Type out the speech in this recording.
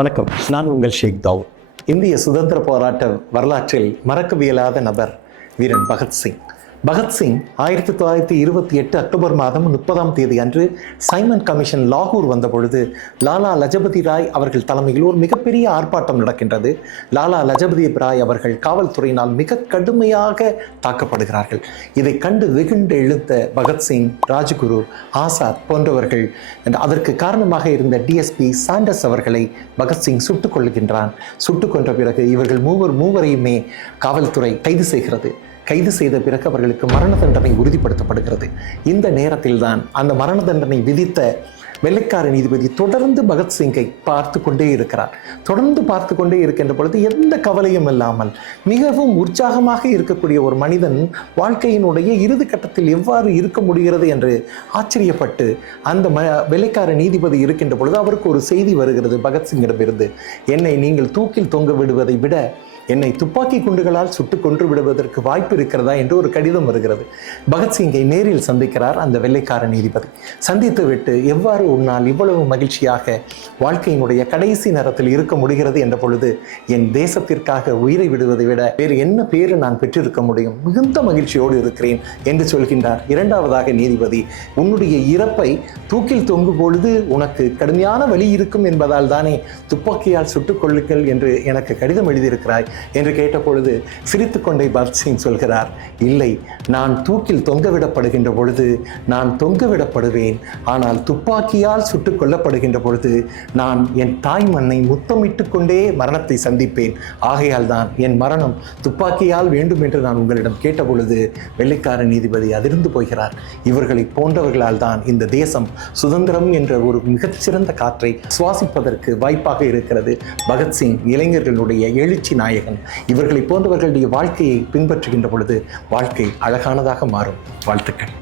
வணக்கம், நான் உங்கள் ஷேக் தாவூத். இந்திய சுதந்திர போராட்ட வரலாற்றில் மறக்கவியலாத நபர் வீரன் பகத்சிங். பகத்சிங் 1928 அக்டோபர் மாதம் 30 அன்று சைமன் கமிஷன் லாகூர் வந்த பொழுது லாலா லஜபதி ராய் அவர்கள் தலைமையில் ஒரு மிகப்பெரிய ஆர்ப்பாட்டம் நடக்கின்றது. லாலா லஜபதி ராய் அவர்கள் காவல்துறையினால் மிக கடுமையாக தாக்கப்படுகிறார்கள். இதை கண்டு வெகுண்டு எழுந்த பகத்சிங், ராஜ்குரு, ஆசாத் போன்றவர்கள் அதற்கு காரணமாக இருந்த டிஎஸ்பி சாண்டர்ஸ் அவர்களை பகத்சிங் சுட்டுக் கொள்கின்றான். சுட்டுக் கொன்ற பிறகு இவர்கள் மூவரையுமே காவல்துறை கைது செய்கிறது. கைது செய்த பிறகு அவர்களுக்கு மரண தண்டனை உறுதிப்படுத்தப்படுகிறது. இந்த நேரத்தில் தான் அந்த மரண தண்டனை விதித்த வெள்ளைக்கார நீதிபதி தொடர்ந்து பகத்சிங்கை பார்த்து கொண்டே இருக்கிறார். தொடர்ந்து பார்த்து கொண்டே இருக்கின்ற பொழுது எந்த கவலையும் இல்லாமல் மிகவும் உற்சாகமாக இருக்கக்கூடிய ஒரு மனிதன் வாழ்க்கையினுடைய இறுதி கட்டத்தில் எவ்வாறு இருக்க முடிகிறது என்று ஆச்சரியப்பட்டு அந்த வெள்ளைக்கார நீதிபதி இருக்கின்ற பொழுது அவருக்கு ஒரு செய்தி வருகிறது பகத்சிங்கிடமிருந்து. என்னை நீங்கள் தூக்கில் தொங்க விடுவதை விட என்னை துப்பாக்கி குண்டுகளால் சுட்டு கொன்று விடுவதற்கு வாய்ப்பு இருக்கிறதா என்று ஒரு கடிதம் வருகிறது. பகத்சிங்கை நேரில் சந்திக்கிறார் அந்த வெள்ளைக்கார நீதிபதி. சந்தித்து விட்டு எவ்வாறு உன்னால் இவ்வளவு மகிழ்ச்சியாக வாழ்க்கையினுடைய கடைசி நேரத்தில் இருக்க முடிகிறது என்ற பொழுது, என் தேசத்திற்காக உயிரை விடுவதை விட வேறு என்ன பேரு நான் பெற்றிருக்க முடியும், மிகுந்த மகிழ்ச்சியோடு இருக்கிறேன் என்று சொல்கின்றார். இரண்டாவதாக நீதிபதி, உன்னுடைய இறப்பை தூக்கில் தொங்கும் பொழுது உனக்கு கடுமையான வலி இருக்கும் என்பதால் தானே துப்பாக்கியால் சுட்டுக் கொள்ளுங்கள் என்று எனக்கு கடிதம் எழுதியிருக்கிறாய் என்று கேட்ட பொழுது சிரித்துக்கொண்டே பகத்சிங் சொல்கிறார், இல்லை, நான் தூக்கில் தொங்கவிடப்படுகின்ற பொழுது நான் தொங்கவிடப்படுவேன். ஆனால் துப்பாக்கியால் சுட்டுக் கொல்லப்படுகின்ற பொழுது நான் என் தாய் மண்ணை முத்தமிட்டு கொண்டே மரணத்தை சந்திப்பேன். ஆகையால் தான் என் மரணம் துப்பாக்கியால் வேண்டும் என்று நான் உங்களிடம் கேட்ட பொழுது வெள்ளைக்கார நீதிபதி அதிர்ந்து போகிறார். இவர்களை போன்றவர்களால் தான் இந்த தேசம் சுதந்திரம் என்ற ஒரு மிகச்சிறந்த காற்றை சுவாசிப்பதற்கு வாய்ப்பாக இருக்கிறது. பகத்சிங் இளைஞர்களுடைய எழுச்சி நாயகன். இவர்களை போன்றவர்களுடைய வாழ்க்கையை பின்பற்றுகின்ற பொழுது வாழ்க்கை அழகானதாக மாறும். வாழ்த்துக்கள்.